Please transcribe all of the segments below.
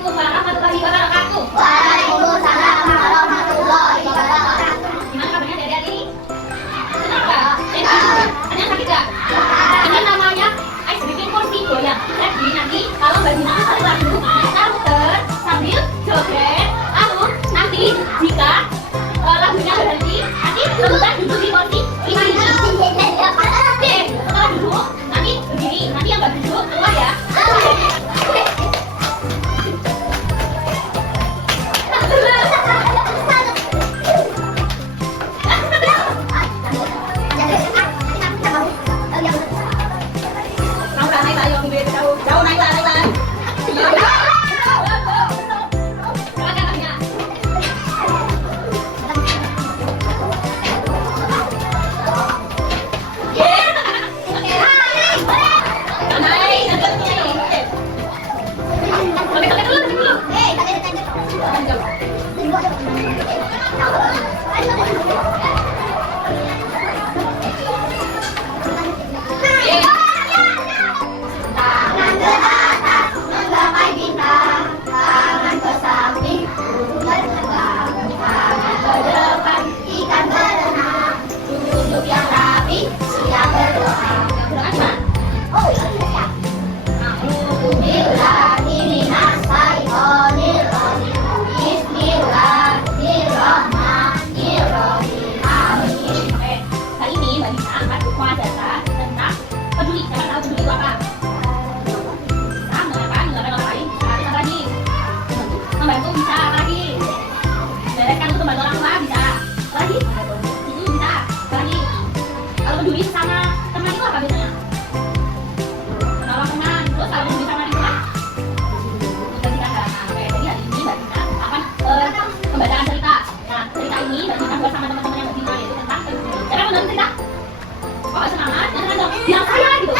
Assalamualaikum warahmatullahi wabarakatuh. Waalaikumsalam warahmatullahi wabarakatuh. Gimana kabarnya adik-adik ini? Senang nggak? Ada yang sakit nggak? Ini namanya ice breaking kursi goyang. Jadi nanti kalau Mbak Dina sering lagu, kita muter sambil joget. Lalu nanti jika lagunya berhenti, nanti rebutan duduk di kursi ini. Oke, setelah duduk, nanti berdiri. Nanti yang nggak duduk keluar ya. Jauh naik lah. Peduli sama teman itu apa biasanya? Menolong teman. Terus kalau peduli sama lingkungan? Membersihkan halaman. Oke, jadi hari ini Mbak Dina akan pembacaan cerita. Nah, cerita ini Mbak Dina buat sama teman-teman yang Mbak Dina, yaitu tentang peduli. Siapa yang mau cerita? Kok gak semangat? Jangan dong, bilang saya gitu.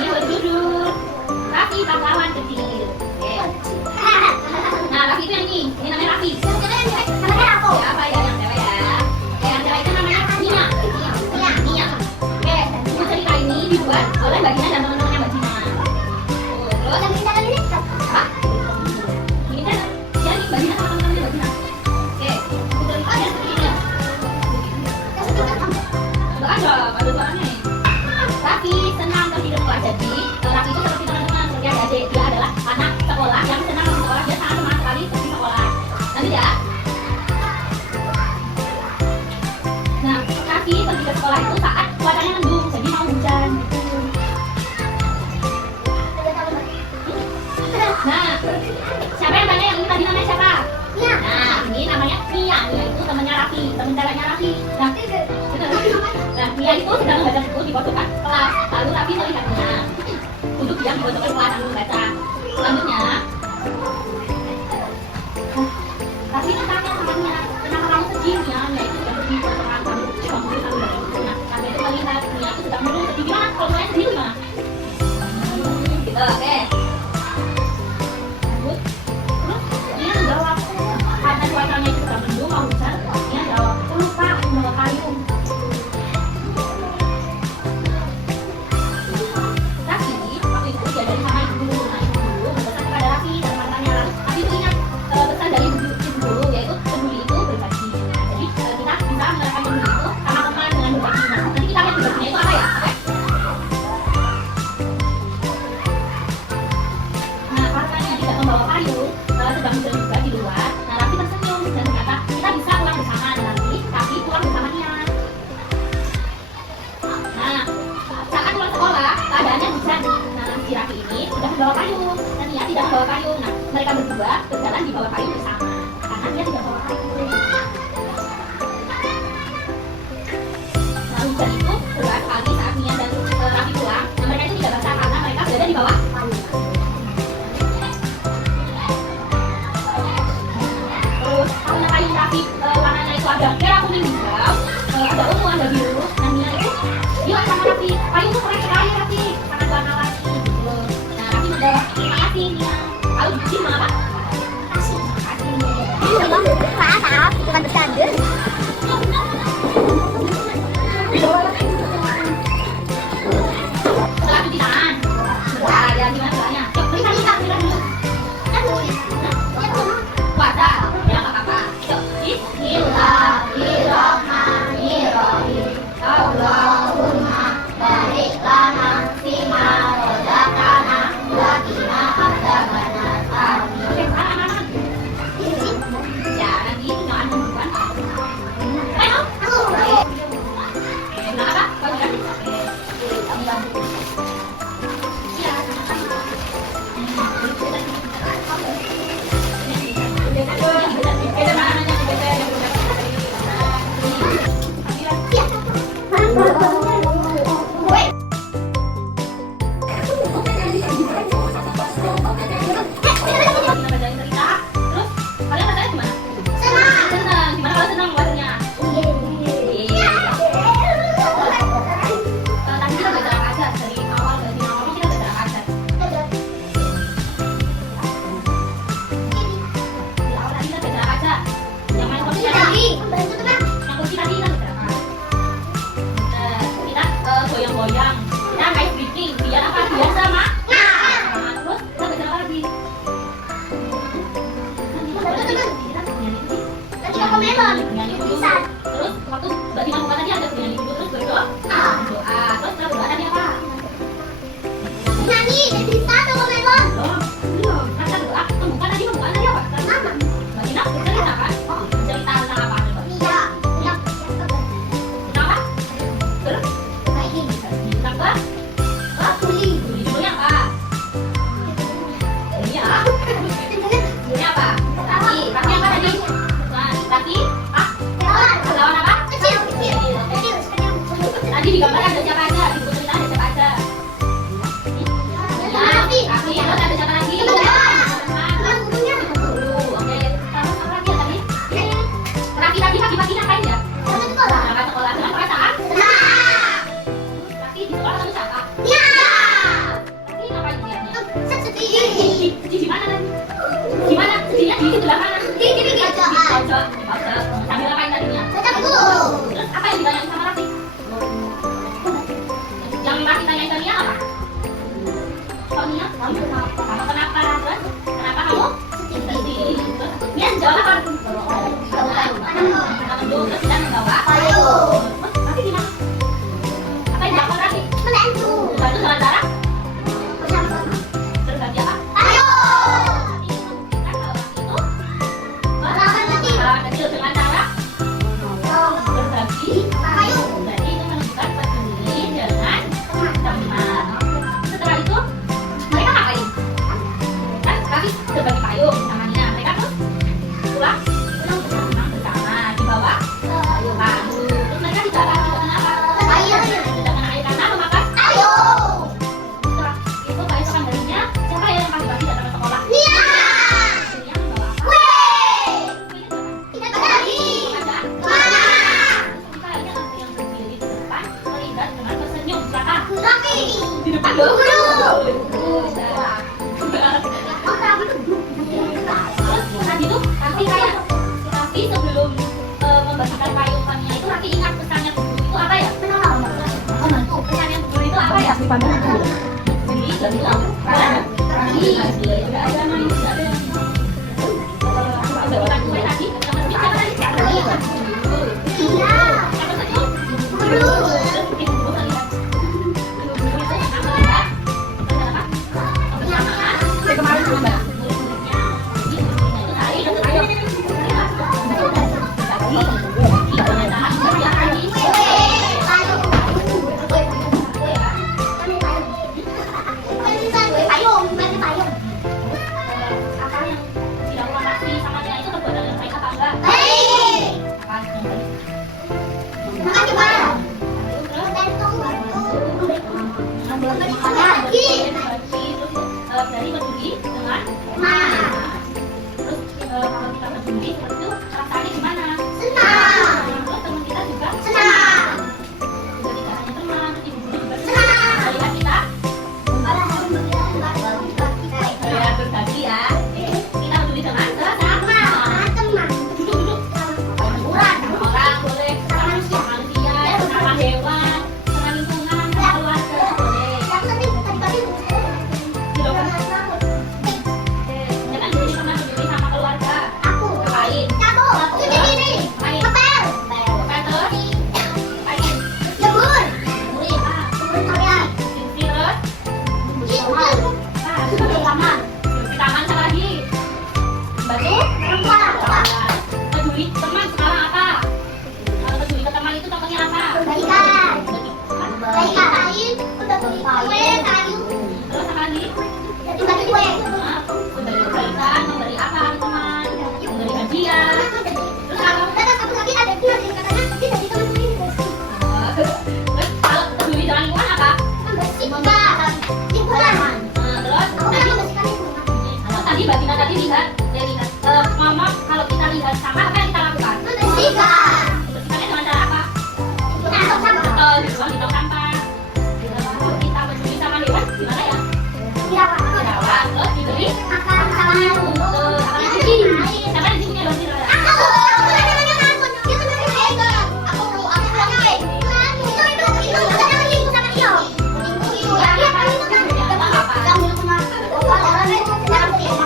Ini berjudul Raffi Pahlawan Kecil. Oke. Nah, Raffi itu yang ini namanya Raffi. Namanya aku. Siapa ya yang cewek ya? Yang cewek itu namanya Nina. Cerita ini dibuat oleh Mbak Dina dan teman-temannya Mbak Dina. Terus Yang ini apa? Ini kan ya nih Mbak Dina sama teman-temannya Mbak Dina. Oke, cerita ada seperti ini ya. Nggak ada suaranya nih. Raffi senang tertidur kelas. Jadi Raffi itu seperti teman-teman, seperti adik. Dia adalah anak sekolah yang senang pergi sekolah. Dia sangat semangat sekali pergi sekolah. Lanjut ya. Nah, Raffi pergi ke sekolah itu saat cuacanya mendung, jadi mau hujan gitu. Nah, siapa yang tanya yang ini tadi namanya siapa? Nia. Nah, ini namanya Nia. Nia itu temannya Raffi, teman ceweknya Raffi. Nah, Nia itu sedang membaca buku di pojokan kelas. Lalu Raffi melihatnya duduk diam di pojokan kelas sambil membaca. Selanjutnya, Raffi itu tanya sama Nia, kenapa kamu sedih ya? Nia itu sedang sedih karena kamu sambil baca buku. Nah, sampai itu melihat Nia itu sedang murung sedih. Gimana? Kalau Nia sedih gimana? Gitu, oke. Lanjut. Terus Nia menjawab, karena cuacanya itu sedang mendung, mau hujan. Nia jawab, aku lupa aku bawa payung. Raffi waktu itu diajari sama ibu guru. Nah, ibu guru berpesan kepada Raffi dan teman-temannya. Raffi itu ingat pesan dari ibu guru, yaitu peduli itu berbagi. Nah, jadi kita bisa menerapkan peduli itu sama teman dengan berbagi. Nah, nanti kita lihat berbaginya itu apa ya? Oke? Nah, karena Nia tidak membawa payung, sedang hujan juga di luar. Nah, Raffi tersenyum dan berkata, kita bisa pulang bersama. Dan nanti Raffi pulang bersama Nia. Nah, saat pulang sekolah, keadaannya hujan. Nah, si Raffi ini sudah membawa payung dan Nia tidak membawa payung. Nah, mereka berdua berjalan di bawah payung bersama karena dia tidak bawa payung. Nah, hujan itu berat sekali saat Nia dan Raffi pulang. Nah, mereka itu tidak basah karena mereka berada di bawah payung. Terus karena payung Raffi warnanya itu ada merah, kuning, hijau, ada ungu, ada biru. Nah, Nia itu bilang sama Raffi, payung itu keren sekali Raffi, sangat warna-warni gitu. Nah, Raffi menjawab, terima kasih Nia. Lalu gimana Pak? Kasih. Kasih. Maaf, bukan bercanda. Setelah cuci tangan, sebentar ya, gimana caranya? Yuk, berikan dulu. Bismillahirrahmanirrahim. Allahumma barik lana fima razaqtana wa qina adzabannar. Oke, anak-anak. Ya, nanti jangan membuat. Ayo. Kenapa? Kau jangan. Kami bantu. Iya. Goyang-goyang, kita ice breaking, biar apa? Biar sama. Terus kita baca apa lagi? Terus waktu Mbak Tina buka tadi ada bernyanyi dulu, terus berdoa. Terus kita berdoa tadi apa? Loh, belum. Kan kita berdoa, pembukaan tadi apa? Mbak Tina cerita kan? Cerita tentang apa? Coba. Tentang apa? Terus? Tentang apa? Judulnya apa? Judulnya apa? Kaki apa tadi? Kaki? Lawan apa? Tadi di gambar ada siapa aja? Di buku cerita ada siapa aja? Kaki, terus ada siapa lagi? Guru. Oke, terus apa lagi ya tadi? Kaki tadi pagi-pagi ngapain ya? Berangkat sekolah dengan perasaan? Kaki di sekolah kamu siapa? Kaki ngapain lihatnya? Di mana tadi? Gimana? Sedihnya di sebelah mana? Di pojok. Sambil ngapain tadinya? Terus apa yang ditanyain sama Raffi? Yang Raffi tanyain ke Nia apa? Kok Nia? Kamu kenapa? Terus kenapa kamu? Sedih. Terus Nia jawab apa? Terus kita membawa. Terus Raffi gimana? Apa yang dilakukan Raffi? Bantu sama Zara? Terus ganti apa? Kecil dengan cara berbagi. Jadi itu menunjukkan peduli dengan teman. Setelah itu mereka ngapain? Kan kami berbagi payung sama Nina. Mereka tuh pulang bersama di bawah payung. Terus mereka di bawah tidak kenapa? Tidak kena air karena memakan payung. Setelah itu keesokan harinya siapa yang pagi-pagi datang ke sekolah? Dia membawa apa? Di depan dong. Terus tadi tuh Raffi kayak Raffi sebelum membagikan payung Fania itu Raffi ingat pesannya guru itu apa ya? Pesan yang guru itu apa ya? Jadi dari peduli dengan terus kalau kita peduli seperti itu perasaannya gimana? Senang. Terus teman kita juga senang. Jadi tidak hanya teman, tapi ibu juga senang. Melihat kita berbagi ya. Kita peduli dengan sesama teman. Duduk. Orang boleh sama manusia, sama hewan, sama lingkungan, sama keluarga boleh. Yang penting tadi Jangan dulu sama peduli sama keluarga. Ngapain? Siapa di sini punya baju roda?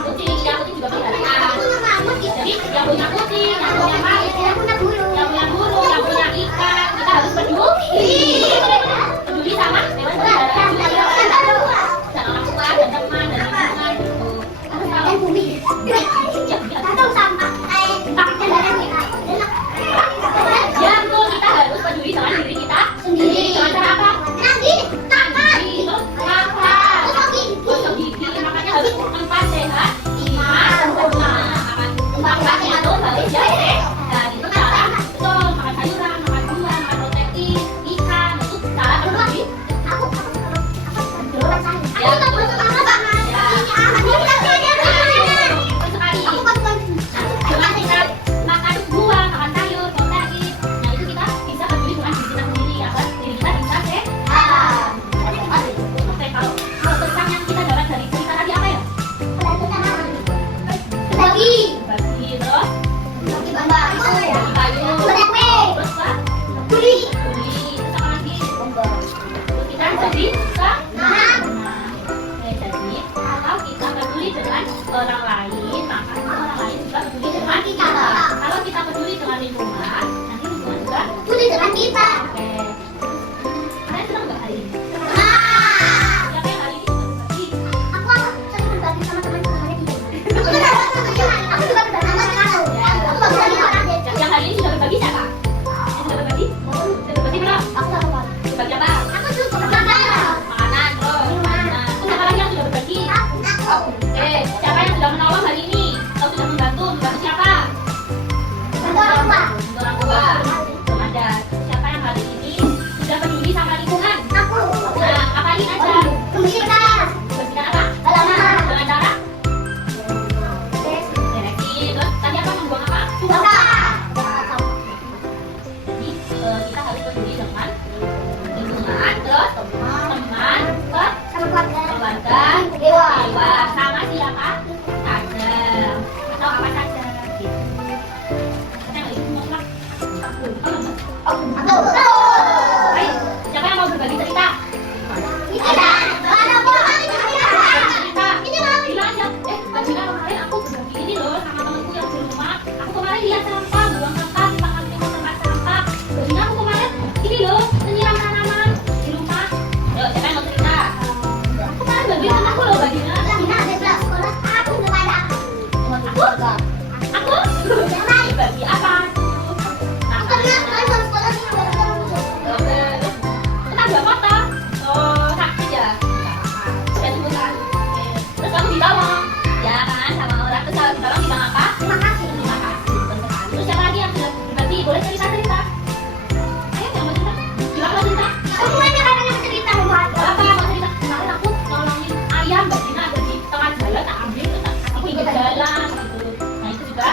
Kucing, yang kucing juga binatang. Jadi yang punya kucing, yang punya maling, yang punya burung, yang punya ikan, kita harus peduli. Peduli sama hewan peliharaan juga. Dan orang tua, dan teman, dan lingkungan. Harus tahu. Ya, betul, kita harus peduli dengan diri kita sendiri. Dengan cara apa? Terus gosok gigi, makanya harus 4 sehat, 5 sempurna. Makan 4 itu harus ya. Dan itu cara betul, makan sayuran, makan buah, makan protein, ikan, itu cara peduli. Dengan tingkat makan buah, makan sayur, protein, nah itu kita bisa peduli dengan diri kita sendiri agar diri kita bisa sehat. Oke, kalau pesan yang kita dapat dari cerita tadi apa ya? Bagi terus bagi kayu, terus apa? Peduli, terus apa lagi? Terus kita jadi senang. Oke, jadi kalau kita peduli dengan orang lain, maka orang lain juga peduli dengan kita. Kalau kita peduli dengan lingkungan, nanti lingkungan juga Peduli dengan kita. oke. Kalian senang nggak hari ini? Siapa yang hari ini juga berbagi? Aku sering berbagi sama teman-temannya di rumah. Aku juga berbagi sama kamu. Aku berbagi sama orang deh. Yang hari ini sudah berbagi siapa? Yang sudah berbagi? Sudah berbagi belum? Aku sama kamu. Berbagi apa? Aku juga berbagi. Makanan, terus makanan. Terus siapa lagi yang sudah berbagi? Aku. Oke, siapa yang sudah menolong hari ini? Atau sudah membantu? Membantu siapa? Betul, Pak. Membantu orang tua. Belum ada. Siapa yang hari ini sudah peduli sama lingkungan? Aku. Nah, apalagi aja? Bersihkan. Bersihkan apa? Halaman. Dengan cara? Beresin. Terus tadi apa? Membuang apa? Jadi kita harus peduli dengan lingkungan, terus teman, terus keluarga, dewa, sama siapa saja atau apa saja gitu. Kita nggak ikut mutlak. Ayo, siapa yang mau berbagi cerita? Cerita, bilang aja. Mbak Gina kemarin aku berbagi ini loh sama temanku yang di rumah. Aku kemarin lihat sampah, buang sampah di tempat sampah. Mbak Gina aku kemarin ini loh menyiram tanaman di rumah. Ayo, siapa yang mau cerita? Aku kemarin bagi temanku loh, Mbak Gina. Aku bagi apa? Tetangga kota. Oh, sakit ya? Sudah sebutan. Terus kamu ditolong, ya kan, sama orang. Terus kalau ditolong bilang apa? Terima kasih. Terus siapa lagi yang sudah berbagi? Boleh cerita-cerita? Ayo, yang mau cerita? Bilang mau cerita? Apa mau cerita? Kemarin aku nolongin ayam, Mbak Gina ada di tengah jalan, tak ambil, terus tak kasih pinggir jalan gitu. Nah itu juga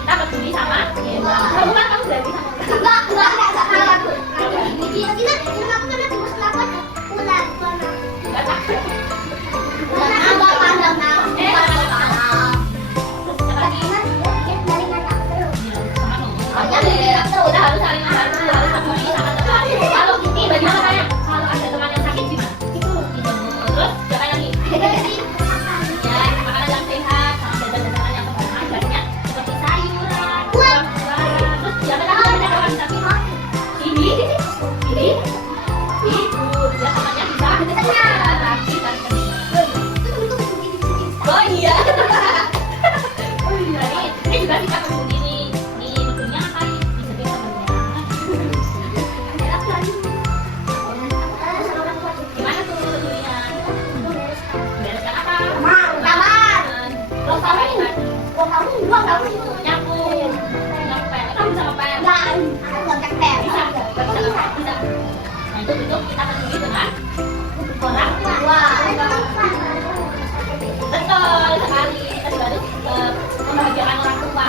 kita peduli sama hewan. Kamu kan kamu berarti sama enggak tak? Terus siapa lagi? Kita harus saling membantu, harus peduli sama teman. Kalau ini bagaimana kayak kalau ada teman yang sakit gimana? Terus siapa lagi? Ya, makanan yang sehat, sama jajan-jajanan yang banyak seperti sayuran, buah-buahan. Terus siapa lagi yang ada kawan sakit? Ini, ibu, ya temannya bisa lagi kan? Oh iya. Oh iya, ini juga kita peduli nih. Nih, pedulinya ngapain? Disetir temennya. Gimana tuh pedulinya? Bereskan apa? Terus apa ini? Nyapu. Ngepel. Kamu bisa ngepel? Bisa. Nah, itu bentuk kita peduli dengan orang tua. Betul sekali. Kita juga harus membahagiakan orang tua.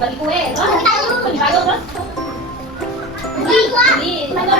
bagi kue, terus Bagi tahu. bagi tahu, terus Beli gua. beli satu